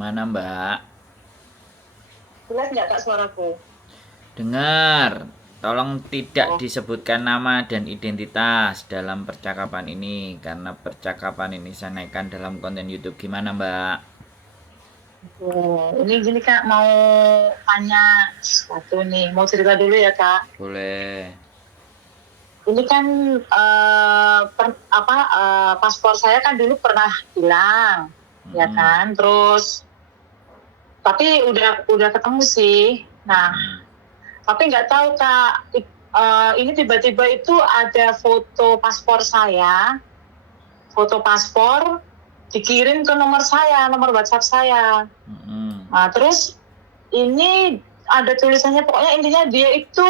Mana Mbak? Jelas nggak Kak suaraku? Dengar. Tolong tidak Oh, disebutkan nama dan identitas dalam percakapan ini karena percakapan ini saya naikkan dalam konten YouTube. Gimana, Mbak? ini gini Kak mau tanya satu nih, mau cerita dulu ya Kak. Boleh. Ini kan paspor saya kan dulu pernah hilang, ya Mm-mm. kan. Terus tapi udah ketemu sih. Nah, Mm-mm. tapi nggak tahu Kak. Ini tiba-tiba itu ada foto paspor dikirim ke nomor saya, nomor WhatsApp saya. Mm-mm. Nah, terus ini ada tulisannya, pokoknya intinya dia itu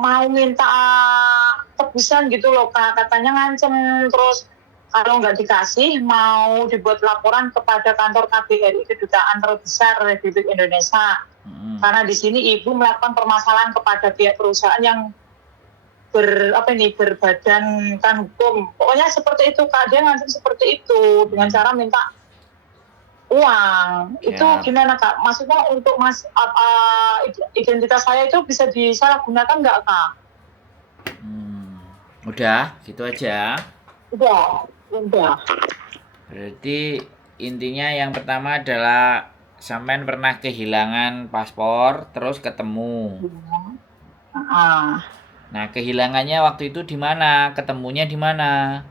mau minta tebusan gitu loh Kak, katanya ngancem, terus kalau nggak dikasih mau dibuat laporan kepada kantor KBRI, kedutaan terbesar Republik Indonesia, Mm-mm. karena di sini ibu melakukan permasalahan kepada pihak perusahaan yang berbadankan hukum, pokoknya seperti itu Kak, dia ngancem seperti itu dengan Mm-mm. cara minta uang. Itu Siap. gimana Kak? Maksudnya untuk identitas saya itu bisa disalahgunakan nggak Kak? Hmm. Udah, gitu aja. Udah, udah. Berarti intinya yang pertama adalah sampean pernah kehilangan paspor terus ketemu. Ah, Nah, kehilangannya waktu itu di mana? Ketemunya di mana?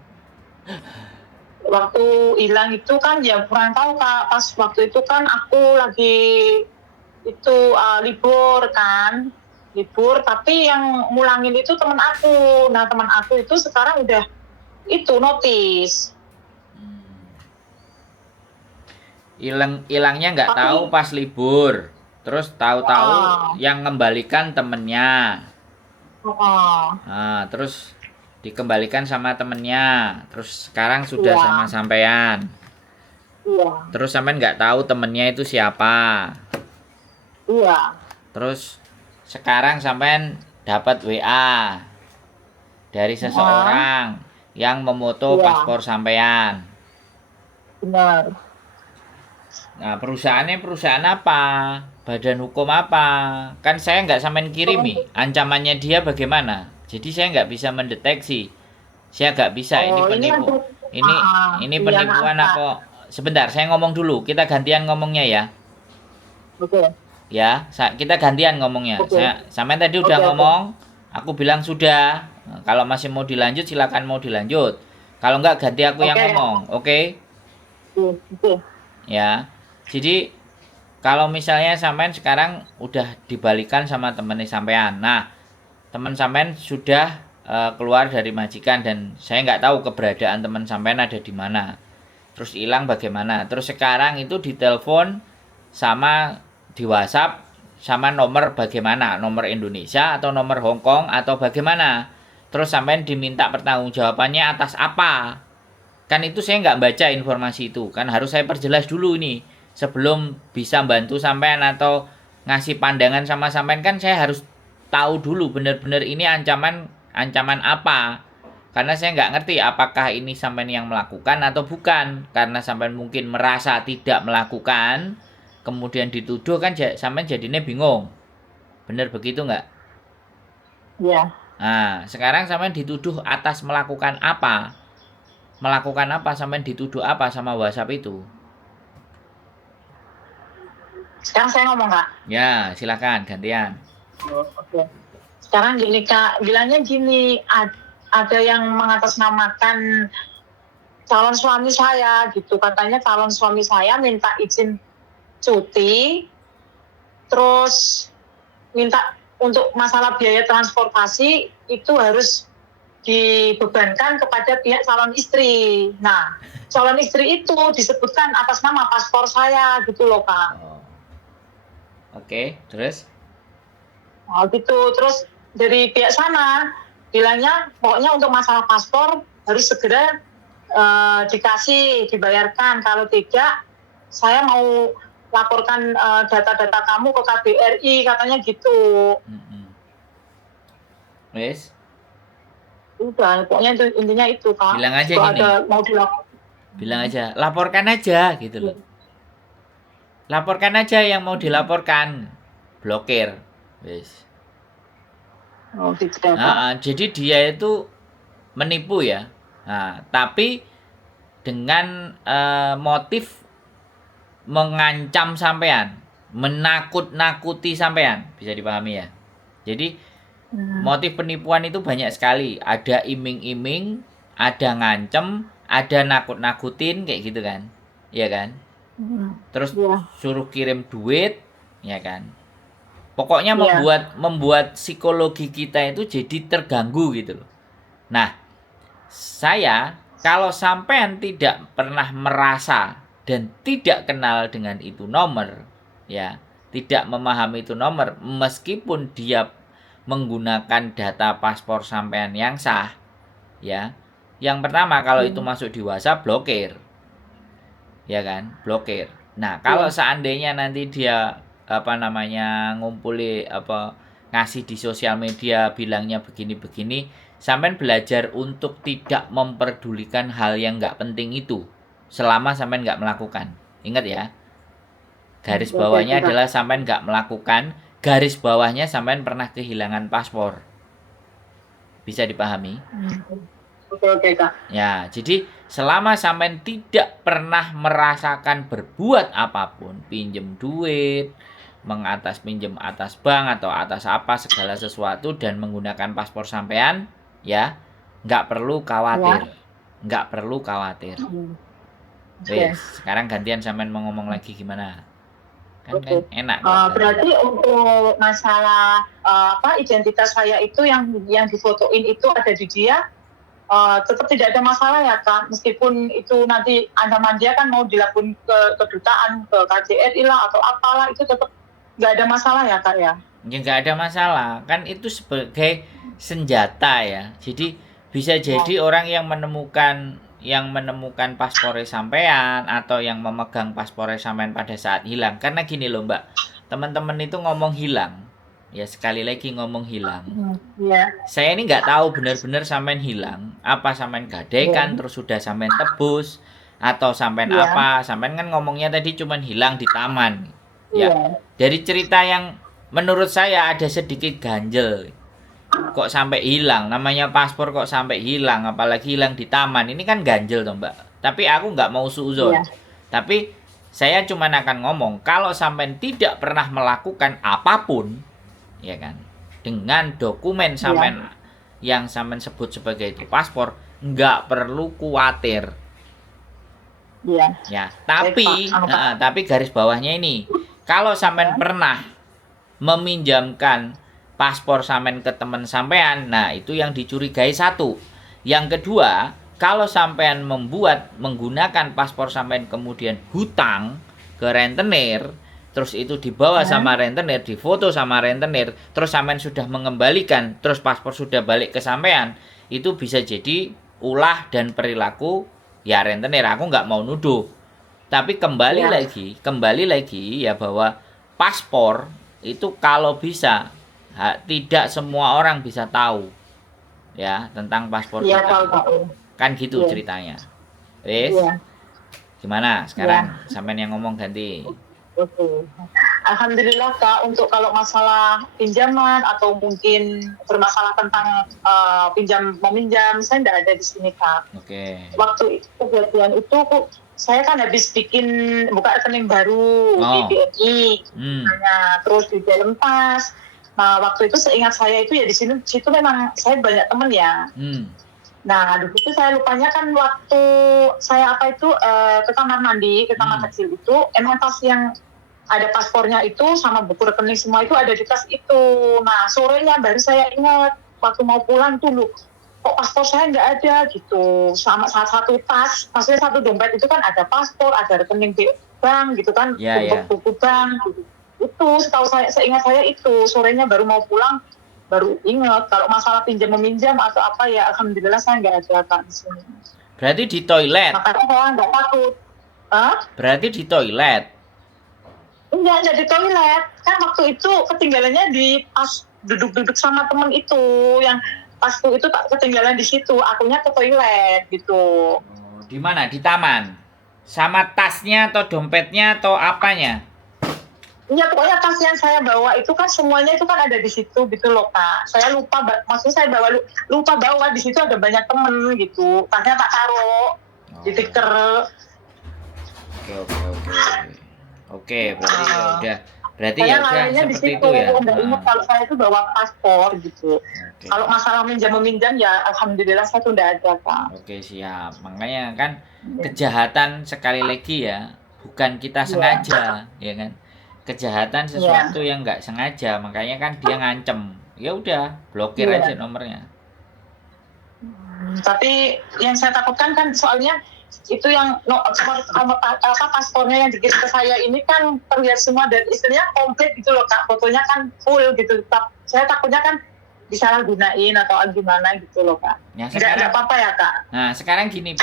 waktu hilang itu kan ya kurang tahu Kak. Pas waktu itu kan aku lagi itu libur kan, libur. Tapi yang ngulangin itu teman aku. Nah teman aku itu sekarang udah itu notice. Hilangnya nggak tahu Tapi pas libur. Terus tahu-tahu ah, yang ngembalikan temennya. ah, Nah, terus dikembalikan sama temennya. Terus sekarang sudah sama iya, sampean. iya, Terus sampean nggak tahu temennya itu siapa. iya. Terus sekarang sampean dapat WA dari Ah, seseorang yang memoto iya, paspor sampean. benar. Nah, perusahaannya perusahaan apa? Badan hukum apa? Kan saya nggak sampein kirimi. Ancamannya dia bagaimana? Jadi saya nggak bisa mendeteksi. Saya nggak bisa. Ini Oh, ini penipu. untuk Ini iya maaf penipuan Kak. apa? Sebentar, saya ngomong dulu. Kita gantian ngomongnya ya. Oke, Ya, kita gantian ngomongnya. oke, Sampean tadi udah oke, oke, ngomong. Aku bilang sudah. Nah, kalau masih mau dilanjut, silakan mau dilanjut. Kalau nggak ganti aku yang oke, ngomong. Oke? oke, oke. Ya. Jadi kalau misalnya sampean sekarang udah dibalikan sama temennya sampean. Nah, teman sampean sudah keluar dari majikan dan saya nggak tahu keberadaan teman sampean ada di mana. Terus hilang bagaimana? Terus sekarang itu ditelepon sama di WhatsApp sama nomor bagaimana? Nomor Indonesia atau nomor Hong Kong atau bagaimana? Terus sampean diminta pertanggungjawabannya atas apa? Kan itu saya nggak baca informasi itu, kan harus saya perjelas dulu ini sebelum bisa bantu sampean atau ngasih pandangan sama sampean, kan saya harus tahu dulu benar-benar ini ancaman ancaman apa, karena saya nggak ngerti apakah ini sampean yang melakukan atau bukan, karena sampean mungkin merasa tidak melakukan kemudian dituduh, kan sampean jadinya bingung, bener begitu nggak? Iya. Nah, sekarang sampean dituduh atas melakukan apa, sampean dituduh apa sama WhatsApp itu? Sekarang saya ngomong Kak. Ya, silakan gantian. Oh, oke. Sekarang gini Kak, bilangnya gini, ada yang mengatasnamakan calon suami saya gitu. Katanya calon suami saya minta izin cuti, terus minta untuk masalah biaya transportasi itu harus dibebankan kepada pihak calon istri. Nah, calon istri itu disebutkan atas nama paspor saya gitu loh Kak. Oh, oke, terus? Nah, gitu. Terus dari pihak sana bilangnya pokoknya untuk masalah paspor harus segera dikasih, dibayarkan. Kalau tidak, saya mau laporkan data-data kamu ke KBRI, katanya gitu. Mm-mm. Wes, Udah, pokoknya intinya itu Kak. bilang aja Juga ada gini, mau dilakukan. bilang aja, laporkan aja gitu loh. Laporkan aja yang mau dilaporkan. Blokir. Wis. Oh gitu ya Kak. Jadi dia itu menipu ya. Nah, tapi dengan motif mengancam sampean, menakut-nakuti sampean, bisa dipahami ya. Jadi motif penipuan itu banyak sekali. Ada iming-iming, ada ngancem, ada nakut-nakutin kayak gitu kan. Iya kan? Terus Iya. suruh kirim duit, ya kan? Pokoknya Iya. membuat psikologi kita itu jadi terganggu gitu loh. Nah, saya kalau sampean tidak pernah merasa dan tidak kenal dengan itu nomor, ya, tidak memahami itu nomor, meskipun dia menggunakan data paspor sampean yang sah, ya. Yang pertama kalau itu masuk di WhatsApp blokir. Ya kan? Blokir. Nah, kalau Iya. seandainya nanti dia ngumpuli ngasih di sosial media bilangnya begini-begini, sampean belajar untuk tidak memperdulikan hal yang nggak penting itu selama sampean nggak melakukan. Ingat ya, garis Oke, bawahnya Kak. adalah sampean nggak melakukan, garis bawahnya sampean pernah kehilangan paspor. Bisa dipahami? Oke, Kak. Ya, jadi selama sampean tidak pernah merasakan berbuat apapun, pinjem duit, pinjem atas bank atau atas apa segala sesuatu dan menggunakan paspor sampean, ya, nggak perlu khawatir. Ya. Nggak perlu khawatir. Oke. Sekarang gantian sampean mau ngomong lagi gimana? Kan Oke. enak kok. Berarti untuk masalah identitas saya itu yang difotoin itu ada di dia, tetap tidak ada masalah ya Kak, meskipun itu nanti ancaman dia kan mau dilakukan ke kedutaan, ke KJRI lah atau apalah, itu tetap nggak ada masalah ya Kak ya? Ya nggak ada masalah, kan itu sebagai senjata ya. Jadi bisa jadi orang yang menemukan paspor sampean atau yang memegang paspor sampean pada saat hilang. Karena gini loh Mbak, teman-teman itu ngomong hilang. Ya sekali lagi ngomong hilang. Iya. Saya ini nggak tahu benar-benar sampean hilang, apa sampean gadaikan terus sudah sampean tebus atau sampean apa. Sampean kan ngomongnya tadi cuman hilang di taman. Ya. Dari cerita yang menurut saya ada sedikit ganjel. Kok sampai hilang? Namanya paspor kok sampai hilang, apalagi hilang di taman. Ini kan ganjel toh, Mbak. Tapi aku nggak mau suuzon. Tapi saya cuma akan ngomong kalau sampean tidak pernah melakukan apapun, ya kan? Dengan dokumen sampean yang sampean sebut sebagai itu paspor, nggak perlu khawatir. Ya, tapi garis bawahnya ini, kalau sampean pernah meminjamkan paspor sampean ke teman sampean, nah itu yang dicurigai satu. Yang kedua, kalau sampean menggunakan paspor sampean kemudian hutang ke rentenir, terus itu dibawa sama rentenir, difoto sama rentenir, terus sampean sudah mengembalikan, terus paspor sudah balik ke sampean, itu bisa jadi ulah dan perilaku ya rentenir. Aku nggak mau nuduh, tapi kembali lagi ya bahwa paspor itu kalau bisa tidak semua orang bisa tahu ya tentang paspor kita. Kan gitu ceritanya. Gimana sekarang sampean yang ngomong ganti. Alhamdulillah Kak, untuk kalau masalah pinjaman atau mungkin bermasalah tentang pinjam meminjam, saya tidak ada di sini Kak. Waktu itu kejadian itu saya kan habis buka rekening baru di BNI, terus di dalam tas. Nah waktu itu seingat saya itu ya di situ memang saya banyak teman ya. Nah di situ saya lupanya kan waktu saya ke kamar mandi, ke kamar kecil itu, emang tas yang ada paspornya itu sama buku rekening semua itu ada di tas itu. Nah sorenya baru saya ingat waktu mau pulang tuh kok paspor saya nggak ada gitu. Sama satu tas, maksudnya satu dompet itu kan ada paspor, ada rekening di bank gitu kan, buku bank gitu. Itu seingat saya itu sorenya baru mau pulang baru ingat. Kalau masalah pinjam meminjam atau apa ya alhamdulillah saya nggak ada Kak di sini. Berarti di toilet. Makanya saya nggak takut. Berarti di toilet. Enggak di toilet. Kan waktu itu ketinggalannya di pas duduk-duduk sama temen itu yang pas itu tak ketinggalan di situ. Akunya ke toilet gitu. Di mana? Di taman. Sama tasnya atau dompetnya atau apanya? Iya, pokoknya tas yang saya bawa itu kan semuanya itu kan ada di situ gitu loh Kak. Saya lupa, maksudnya saya lupa bawa, di situ ada banyak temen gitu. Tasnya tak taruh di tikar. Oke, berarti ya udah. Berarti Saya ya udah lalainya di seperti situ, itu ya. nggak ingat kalau saya itu bawa paspor gitu. Oke. Kalau masalah meminjam ya alhamdulillah saya tuh nggak ada Kak. Oke, siap. Makanya kan kejahatan sekali lagi ya, bukan kita sengaja, ya kan? Kejahatan sesuatu yang nggak sengaja, makanya kan dia ngancem. Ya udah, blokir aja nomornya. Tapi yang saya takutkan kan soalnya itu yang paspornya yang dikirim ke saya ini kan terlihat semua dan istilahnya komplit gitu loh Kak, fotonya kan full gitu. Saya takutnya kan disalahgunain atau gimana gitu loh Kak. Nggak apa-apa ya Kak. Nah sekarang gini,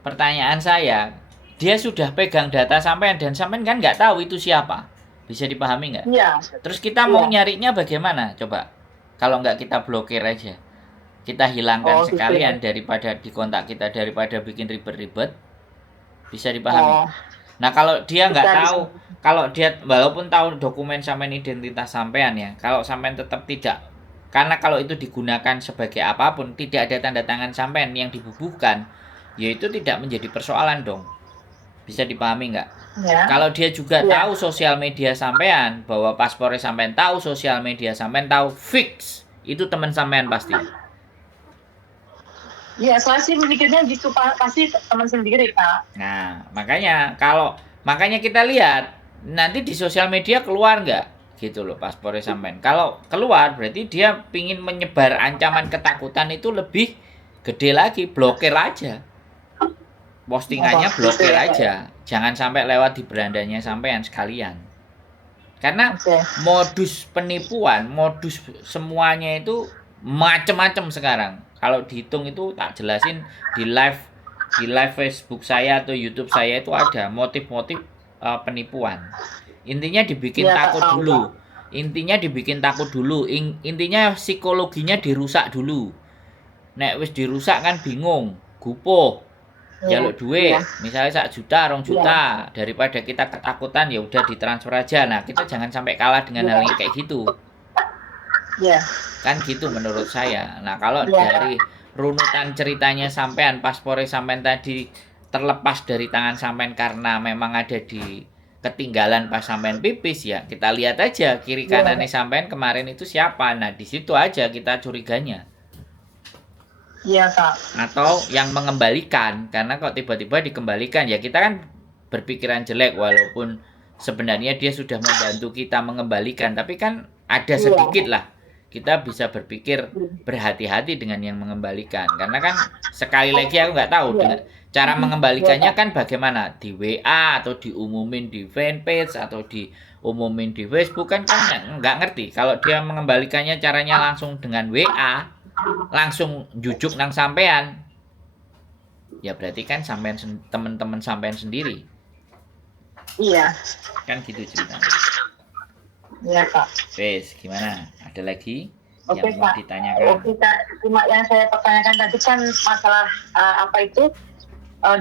pertanyaan saya, dia sudah pegang data sampean dan sampean kan nggak tahu itu siapa, bisa dipahami nggak? Iya. Terus kita mau nyarinya bagaimana? Coba, kalau nggak kita blokir aja, kita hilangkan sekalian daripada di kontak kita, daripada bikin ribet-ribet, bisa dipahami. Nah kalau dia nggak tahu, kalau dia walaupun tahu dokumen sampean, identitas sampean ya, kalau sampean tetap tidak, karena kalau itu digunakan sebagai apapun, tidak ada tanda tangan sampean yang dibubuhkan, yaitu tidak menjadi persoalan dong. Bisa dipahami nggak? Ya. Kalau dia juga tahu sosial media sampean, bahwa paspornya sampean tahu, sosial media sampean tahu, fix itu teman sampean pasti. Iya, saya sih mikirnya gitu, pasti teman sendiri Kak. Nah, makanya kita lihat nanti di sosial media keluar nggak gitu loh paspornya sampean. Kalau keluar berarti dia pingin menyebar ancaman ketakutan itu lebih gede lagi, blokir aja. Postingannya blokir aja. Jangan sampai lewat di berandanya sampean sekalian. Karena modus penipuan, modus semuanya itu macam-macam sekarang. Kalau dihitung itu tak jelasin di live Facebook saya atau YouTube saya itu ada motif-motif penipuan. Intinya dibikin takut dulu. Intinya psikologinya dirusak dulu. Nek wis dirusak kan bingung, gupuh. Jaluk duit, misalnya 1 juta, 2 juta, daripada kita ketakutan ya udah ditransfer aja. Nah, kita jangan sampai kalah dengan hal yang kayak gitu. Kan gitu menurut saya. Nah, kalau dari runutan ceritanya sampean, paspornya sampean tadi terlepas dari tangan sampean karena memang ada di ketinggalan pas sampean pipis, ya kita lihat aja kiri kanannya sampean kemarin itu siapa. Nah, di situ aja kita curiganya. Iya Kak. Atau yang mengembalikan, karena kok tiba-tiba dikembalikan, ya kita kan berpikiran jelek walaupun sebenarnya dia sudah membantu kita mengembalikan, tapi kan ada sedikit lah kita bisa berpikir berhati-hati dengan yang mengembalikan, karena kan sekali lagi aku nggak tahu dengan cara mengembalikannya kan bagaimana, di WA atau diumumin di fanpage atau diumumin di Facebook kan nggak ngerti. Kalau dia mengembalikannya caranya langsung dengan WA, langsung jujuk nang sampean, ya berarti kan sampean teman-teman sampean sendiri. Iya. Kan gitu ceritanya. Iya Kak. Wes, gimana? Ada lagi yang mau Kak. ditanyakan? Oke Kak, cuma yang saya pertanyakan tadi kan masalah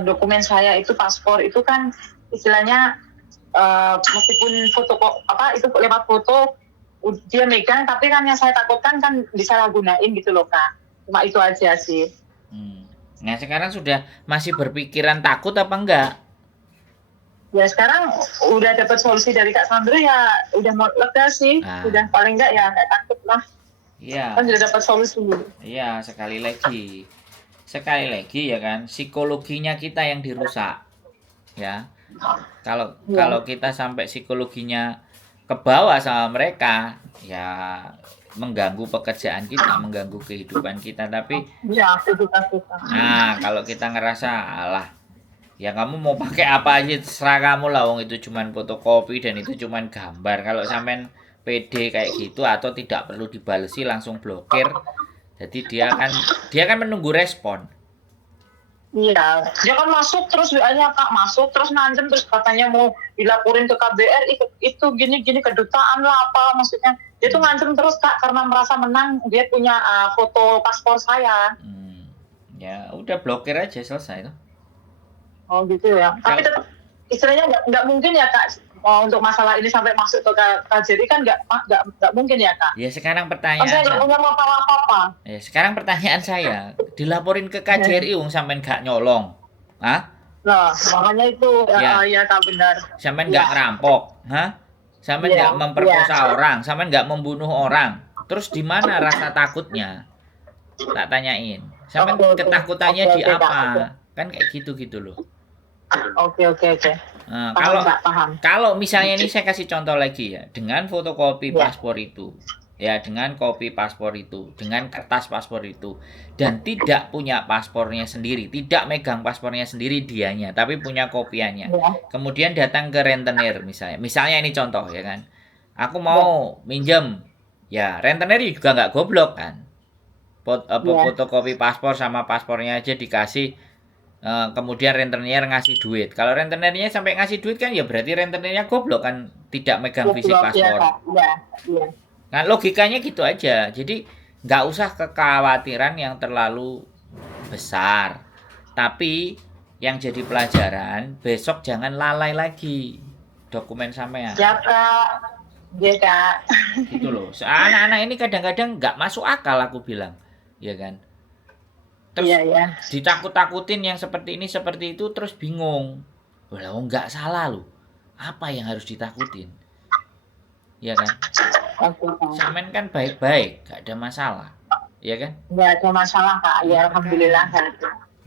dokumen saya itu, paspor itu kan istilahnya meskipun foto itu lewat foto dia megang, tapi kan yang saya takutkan kan disalahgunain gitu loh Kak. Cuma itu aja sih. Nah sekarang sudah masih berpikiran takut apa enggak? Ya sekarang udah dapat solusi dari Kak Sandra ya udah mau lega sih. Udah paling enggak ya nggak takut lah. Iya. Kan udah dapat solusi. Iya, sekali lagi ya kan, psikologinya kita yang dirusak. Ya. Kalau kita sampai psikologinya ke bawah sama mereka, ya mengganggu pekerjaan kita, mengganggu kehidupan kita. Tapi nah kalau kita ngerasa alah, ya kamu mau pakai apa aja terserah kamu lah, wong itu cuman fotokopi dan itu cuman gambar. Kalau sampean PD kayak gitu atau tidak perlu dibalesi langsung blokir, jadi dia kan menunggu respon. Iya, dia kan masuk terus WA-nya Kak, masuk terus ngancem, terus katanya mau dilaporin ke KBR itu gini kedutaan lah apa maksudnya. Dia tuh ngancem terus Kak karena merasa menang, dia punya foto paspor saya. Ya udah blokir aja, selesai tuh. Oh gitu ya. Tapi tetap istilahnya nggak mungkin ya Kak, untuk masalah ini sampai masuk ke KJRI kan nggak mungkin ya Kak. Ya sekarang Kan saya nggak punya masalah apa-apa. Ya, sekarang pertanyaan saya, dilaporin ke KJRI wong sampean gak nyolong. Hah? Nah, makanya itu Ya. ya Kak benar. Sampean gak ngerampok, hah? Sampean Iya, gak memperkosa iya. orang, sampean gak membunuh orang. Terus di mana rasa takutnya? Tak tanyain. Sampean Oke, ketakutannya oke, di oke, apa? Kak. Kan kayak gitu loh. Oke. Nah, Paham, Kak, paham. kalau misalnya ini saya kasih contoh lagi ya, dengan fotokopi Ya. paspor itu, ya dengan kopi paspor itu, dengan kertas paspor itu, dan tidak punya paspornya sendiri, tidak megang paspornya sendiri dianya, tapi punya kopiannya. Ya. Kemudian datang ke rentenir misalnya ini contoh ya kan, aku mau minjem, ya rentenir juga nggak goblok kan, fotokopi paspor sama paspornya aja dikasih. Kemudian rentenir ngasih duit. Kalau rentenirnya sampai ngasih duit kan ya berarti rentenirnya goblok kan, tidak megang fisik paspor. Ya. Nah logikanya gitu aja. Jadi nggak usah kekhawatiran yang terlalu besar. Tapi yang jadi pelajaran besok jangan lalai lagi dokumen sampean. Ya Kak. Ya Kak. Gitu loh. Anak-anak ini kadang-kadang nggak masuk akal aku bilang, ya kan. Terus Iya. ditakut-takutin yang seperti ini seperti itu terus bingung. Walau nggak salah loh. Apa yang harus ditakutin? Ya kan? Samen kan baik-baik, nggak ada masalah. Ya kan? Nggak ada masalah Kak. Ya alhamdulillah kan.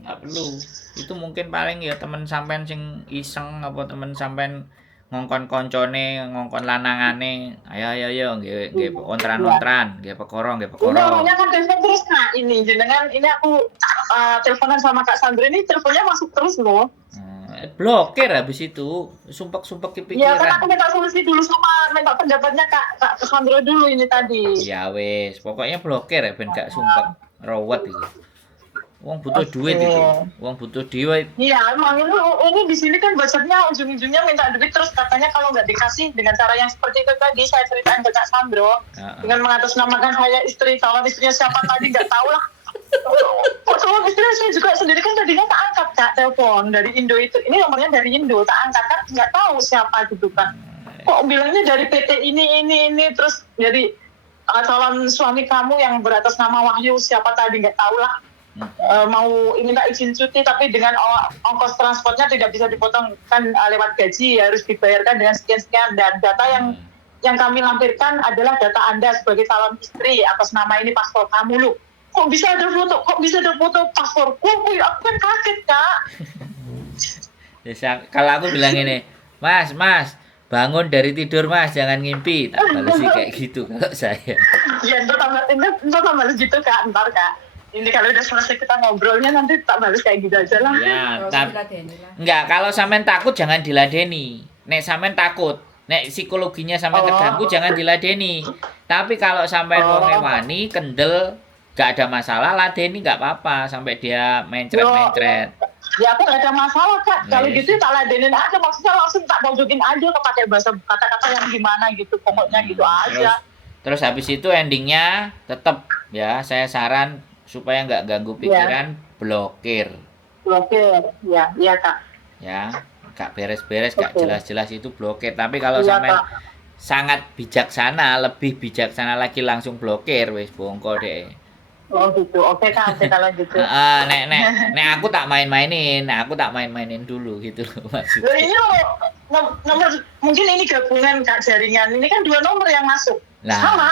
Nggak perlu. Itu mungkin paling ya temen sampean sing iseng apa temen sampean ngongkon koncone, ngongkon lanangane, ayo nggih ontran-ontran, nggih pekoro. Ini orangnya kan telepon terus Kak. Ini jenengan ini aku teleponan sama Kak Sandra ini teleponnya masuk terus loh. Blokir habis itu, sumpek-sumpek kepikiran. Ya kan aku minta solusi dulu sama minta pendapatnya Kak Sandra dulu ini tadi. Ya wes, pokoknya blokir ya ben gak sumpek rawat itu. Wong butuh duit itu. Wong butuh duit. Iya, emang ini di sini kan budgetnya ujung-ujungnya minta duit terus katanya kalau nggak dikasih dengan cara yang seperti itu tadi saya ceritain ke Kak Sandro dengan mengatasnamakan saya calon istrinya siapa tadi nggak tahu lah. Calon istri saya juga sendiri kan tadinya tak angkat Kak telepon dari Indo itu. Ini nomornya dari Indo tak angkat kan nggak tahu siapa gitu kan. Kok bilangnya dari PT ini terus jadi calon suami kamu yang beratas nama Wahyu siapa tadi nggak tahu lah. Mau minta izin cuti tapi dengan ongkos transportnya tidak bisa dipotong kan lewat gaji harus dibayarkan dengan sekian dan data yang kami lampirkan adalah data Anda sebagai calon istri atas nama ini paspor kamu lu. Kok bisa ada foto pasporku? Aku kan kaget Kak. Ya, kalau aku bilang ini, Mas, bangun dari tidur Mas, jangan ngimpi. Tak balas sih kayak gitu kalau saya. Ya ntar tambah gitu Kak, ntar Kak. Ini kalau udah selesai kita ngobrolnya nanti tak balas kayak gitu aja lah. Ya, enggak, kalau sampean takut jangan diladeni. Nek sampean takut, nek psikologinya sampean terganggu jangan diladeni. Tapi kalau sampean wong wani, kendel, gak ada masalah, ladeni gak apa-apa sampai dia mencret-mencret. Ya aku gak ada masalah Kak. Kalau gitu tak ladenin aja, maksudnya langsung tak tunjukin aja pakai bahasa kata-kata yang gimana gitu, pokoknya gitu aja. Terus habis itu endingnya tetap ya saya saran supaya nggak ganggu pikiran, blokir. Ya Kak. Ya, nggak beres-beres, nggak jelas-jelas itu blokir. Tapi kalau sampai sangat bijaksana, lebih bijaksana lagi langsung blokir, wes bongko deh. Oh gitu, oke Kak, kalau gitu. Nek aku tak main-mainin, dulu gitu loh maksudnya. Ini nomor mungkin ini gabungan Kak jaringan. Ini kan 2 nomor yang masuk. Sama.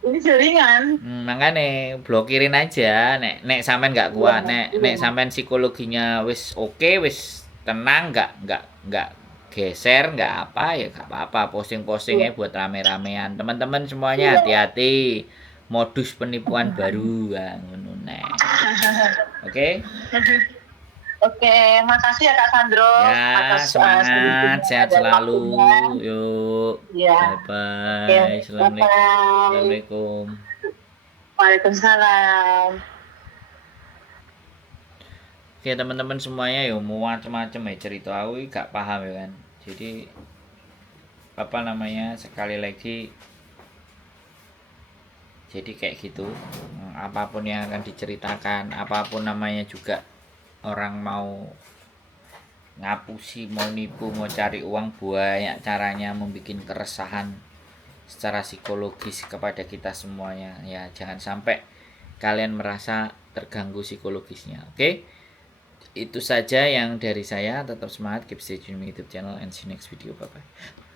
Ini jaringan. Makanya blokirin aja. Nek sampean nggak kuat, nek sampean psikologinya wis oke, wis tenang, nggak geser, nggak apa ya nggak apa-apa. Posting-postingnya buat rame-ramean. Teman-teman semuanya hati-hati. Modus penipuan baru ngono nek. Oke? Oke, makasih ya Kak Sandro. Ya, semangat, sehat selalu. Yuk. Ya. Bye-bye. Assalamualaikum. Waalaikumsalam. Oke teman-teman semuanya ya mau macam-macam ya cerita aku gak paham ya kan. Jadi apa namanya sekali lagi jadi kayak gitu, apapun yang akan diceritakan, apapun namanya juga orang mau ngapusi, mau nipu, mau cari uang, banyak caranya membuat keresahan secara psikologis kepada kita semuanya. Ya, jangan sampai kalian merasa terganggu psikologisnya. Oke? Itu saja yang dari saya. Tetap semangat, keep stay tune YouTube channel, and see you next video. Bye bye.